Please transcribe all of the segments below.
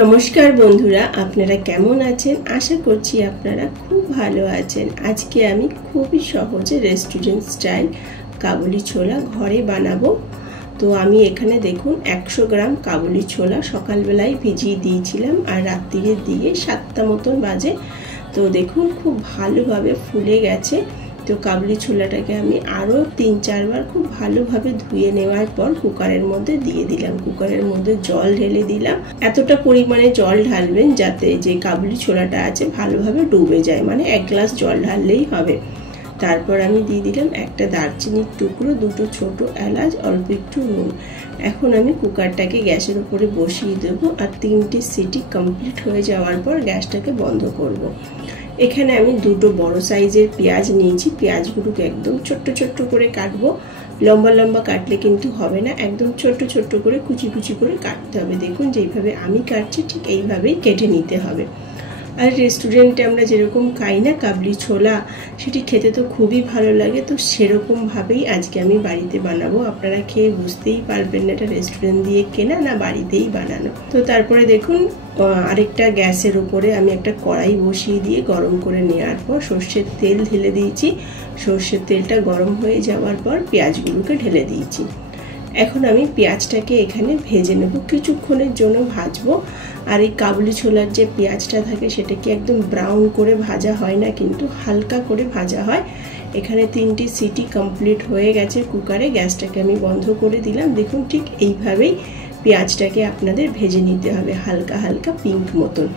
নমস্কার বন্ধুরা, আপনারা কেমন আছেন? আশা করছি আপনারা খুব ভালো আছেন। আজকে আমি খুবই সহজে রেস্টুরেন্ট স্টাইল কাবুলি ছোলা ঘরে বানাবো। তো আমি এখানে দেখুন 100 গ্রাম কাবুলি ছোলা সকালবেলায় ভিজিয়ে দিয়েছিলাম আর রাত্রিরে দিয়ে 7টা মতন বাজে। তো দেখুন খুব ভালোভাবে ফুলে গেছে। তো কাবুলি ছোলাটাকে আমি আরও 3-4 বার খুব ভালোভাবে ধুয়ে নেওয়ার পর কুকারের মধ্যে দিয়ে দিলাম। কুকারের মধ্যে জল ঢেলে দিলাম। এতটা পরিমাণে জল ঢালবেন যাতে যে কাবুলি ছোলাটা আছে ভালোভাবে ডুবে যায়, মানে 1 গ্লাস জল ঢাললেই হবে। তারপর আমি দিয়ে দিলাম একটা দারচিনির টুকরো, 2টো ছোট এলাচ, অল্প একটু নুন। এখন আমি কুকারটাকে গ্যাসের উপরে বসিয়ে দেবো আর 3টে সিটি কমপ্লিট হয়ে যাওয়ার পর গ্যাসটাকে বন্ধ করব। এখানে আমি 2টো বড় সাইজের পেঁয়াজ নিয়েছি। পেঁয়াজগুলোকে একদম ছোট্ট ছোট্ট করে কাটবো। লম্বা লম্বা কাটলে কিন্তু হবে না, একদম ছোট্ট ছোট্ট করে কুচি কুচি করে কাটতে হবে। দেখুন যেইভাবে আমি কাটছি ঠিক এইভাবেই কেটে নিতে হবে। আর রেস্টুরেন্টে আমরা যেরকম খাই না কাবলি ছোলা, সেটি খেতে তো খুবই ভালো লাগে। তো সেরকমভাবেই আজকে আমি বাড়িতে বানাবো। আপনারা খেয়ে বুঝতেই পারবেন না এটা রেস্টুরেন্ট দিয়ে কেনা না বাড়িতেই বানানো। তো তারপরে দেখুন আরেকটা গ্যাসের উপরে আমি একটা কড়াই বসিয়ে দিয়ে গরম করে নেওয়ার পর সর্ষের তেল ঢেলে দিয়েছি। সর্ষের তেলটা গরম হয়ে যাওয়ার পর পেঁয়াজগুলোকে ঢেলে দিয়েছি। এখন আমি পেঁয়াজটাকে এখানে ভেজে নেব, কিছুক্ষণের জন্য ভাজবো। আর এই কাবুলি ছোলার যে পেঁয়াজটা থাকে সেটাকে একদম ব্রাউন করে ভাজা হয় না, কিন্তু হালকা করে ভাজা হয়। এখানে 3টে সিটি কমপ্লিট হয়ে গেছে কুকারে। গ্যাসটাকে আমি বন্ধ করে দিলাম। দেখুন ঠিক এইভাবেই পেঁয়াজটাকে আপনাদের ভেজে নিতে হবে, হালকা হালকা পিঙ্ক মতন।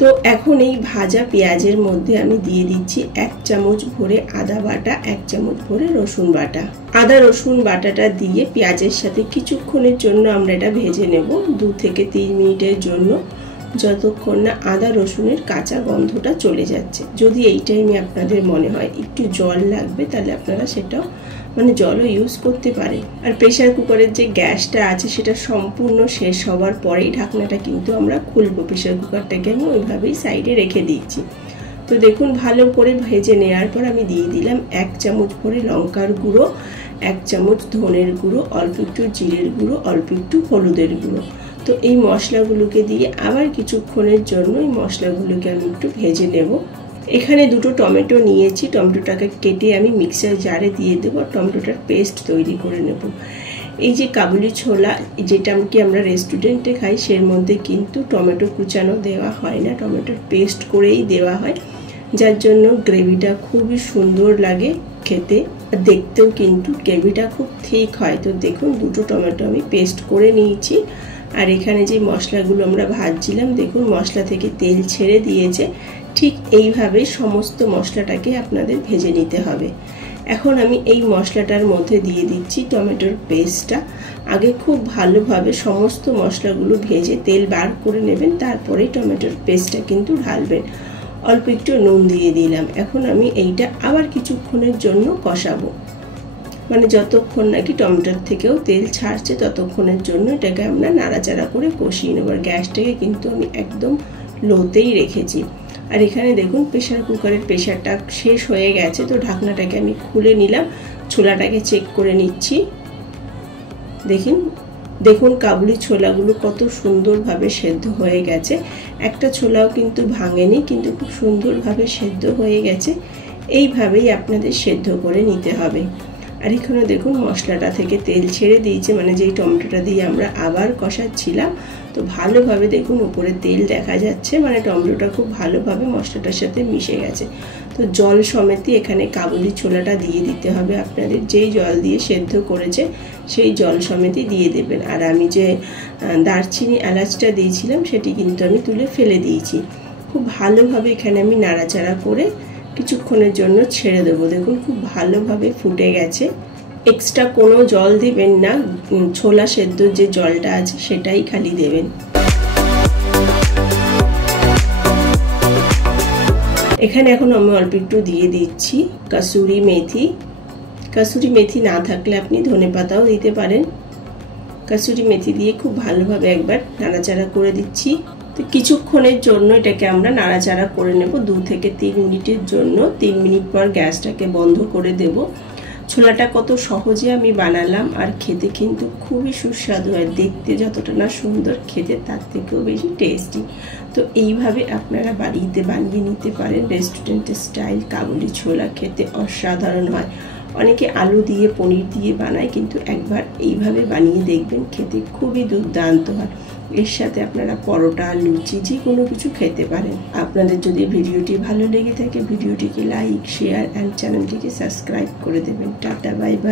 তো এখন এই ভাজা পেঁয়াজের মধ্যে আমি দিয়ে দিচ্ছি 1 চামচ ভরে আদা বাটা, 1 চামচ ভরে রসুন বাটা। আদা রসুন বাটাটা দিয়ে পেঁয়াজের সাথে কিছুক্ষণের জন্য আমরা এটা ভেজে নেব, 2 থেকে 3 মিনিটের জন্য, যতক্ষণ না আদা রসুনের কাঁচা গন্ধটা চলে যাচ্ছে। যদি এই টাইমে আপনাদের মনে হয় একটু জল লাগবে তাহলে আপনারা সেটাও জলও ইউজ করতে পারেন। আর প্রেসার কুকারের যে গ্যাসটা আছে সেটা সম্পূর্ণ শেষ হওয়ার পরেই ঢাকনাটা কিন্তু আমরা খুলবো। প্রেসার কুকারটাকে আমি ওইভাবেই সাইডে রেখে দিয়েছি। তো দেখুন ভালো করে ভেজে নেওয়ার পর আমি দিয়ে দিলাম 1 চামচ ভরে লঙ্কার গুঁড়ো, 1 চামচ ধনের গুঁড়ো, অল্প একটু জিরের গুঁড়ো, অল্প একটু হলুদের গুঁড়ো। তো এই মশলাগুলোকে দিয়ে আবার কিছুক্ষণের জন্য এই মশলাগুলোকে আমি একটু ভেজে নেব। এখানে 2টো টমেটো নিয়েছি। টমেটোটাকে কেটে আমি মিক্সার জারে দিয়ে দেবো, টমেটোটার পেস্ট তৈরি করে নেব। এই যে কাবুলি ছোলা যেটা আমরা রেস্টুরেন্টে খাই, সের মধ্যে কিন্তু টমেটো কুচানো দেওয়া হয় না, টমেটোর পেস্ট করেই দেওয়া হয়, যার জন্য গ্রেভিটা খুবই সুন্দর লাগে খেতে, আর দেখতেও কিন্তু গ্রেভিটা খুব ঠিক হয়। তো দেখুন 2টো টমেটো আমি পেস্ট করে নিয়েছি। আর এখানে যে মশলাগুলো আমরা ভাজছিলাম, দেখুন মশলা থেকে তেল ছেড়ে দিয়েছে। ঠিক এইভাবে সমস্ত মশলাটাকে আপনাদের ভেজে নিতে হবে। এখন আমি এই মশলাটার মধ্যে দিয়ে দিচ্ছি টমেটোর পেস্টটা। আগে খুব ভালোভাবে সমস্ত মশলাগুলো ভেজে তেল বার করে নেবেন, তারপরে টমেটোর পেস্টটা কিন্তু ঢালবেন। অল্প একটু নুন দিয়ে দিলাম। এখন আমি এইটা আবার কিছুক্ষণের জন্য কষাবো, যতক্ষণ নাকি টমেটোর থেকেও তেল ছাড়ছে ততক্ষণের জন্য এটাকে আমরা নাড়াচাড়া করে কষিয়ে নেব। আর গ্যাসটাকে কিন্তু আমি একদম লোতেই রেখেছি। আর এখানে দেখুন প্রেসার কুকারের প্রেসারটা শেষ হয়ে গেছে। তো ঢাকনাটাকে আমি খুলে নিলাম, ছোলাটাকে চেক করে নিচ্ছি। দেখুন কাবুলি ছোলাগুলো কত সুন্দরভাবে সেদ্ধ হয়ে গেছে। একটা ছোলাও কিন্তু ভাঙেনি, কিন্তু খুব সুন্দরভাবে সেদ্ধ হয়ে গেছে। এইভাবেই আপনাদের সেদ্ধ করে নিতে হবে। আর এখানে দেখুন মশলাটা থেকে তেল ছেড়ে দিয়েছে, যেই টমেটোটা দিয়ে আমরা আবার কষাচ্ছিলাম। তো ভালোভাবে দেখুন উপরে তেল দেখা যাচ্ছে, টমেটোটা খুব ভালোভাবে মশলাটার সাথে মিশে গেছে। তো জল সমেতই এখানে কাবুলি ছোলাটা দিয়ে দিতে হবে আপনাদের। যেই জল দিয়ে সেদ্ধ করেছে সেই জল সমেতই দিয়ে দেবেন। আর আমি যে দারচিনি এলাচটা দিয়েছিলাম সেটি কিন্তু আমি তুলে ফেলে দিয়েছি। খুব ভালোভাবে এখানে আমি নাড়াচাড়া করে কিছুক্ষণের জন্য ছেড়ে দেবো। দেখুন খুব ভালোভাবে ফুটে গেছে। এক্সট্রা কোনো জল দেবেন না, ছোলা সেদ্ধর যে জলটা আছে সেটাই খালি দেবেন। এখানে এখন আমি অল্প একটু দিয়ে দিচ্ছি কাসুরি মেথি। কাসুরি মেথি না থাকলে আপনি ধনেপাতাও দিতে পারেন। কাসুরি মেথি দিয়ে খুব ভালোভাবে একবার নাড়াচাড়া করে দিচ্ছি। তো কিছুক্ষণের জন্য এটাকে আমরা নাড়াচাড়া করে নেব, 2 থেকে 3 মিনিটের জন্য। 3 মিনিট পর গ্যাসটাকে বন্ধ করে দেব। ছোলাটা কত সহজে আমি বানালাম, আর খেতে কিন্তু খুবই সুস্বাদু হয়। দেখতে যতটা না সুন্দর, খেতে তার থেকেও বেশি টেস্টি। তো এইভাবে আপনারা বাড়িতে বানিয়ে নিতে পারেন রেস্টুরেন্টের স্টাইল কাবুলি ছোলা। খেতে অসাধারণ হয়। অনেকে আলু দিয়ে পনির দিয়ে বানায়, কিন্তু একবার এইভাবে বানিয়ে দেখবেন, খেতে খুবই দুর্দান্ত হয়। এর সাথে আপনারা পরোটা, লুচি যে কোনো কিছু খেতে পারেন। আপনাদের যদি ভিডিওটি ভালো লেগে থাকে ভিডিওটিকে লাইক, শেয়ার অ্যান্ড চ্যানেলটিকে সাবস্ক্রাইব করে দেবেন। Tata, bye bye.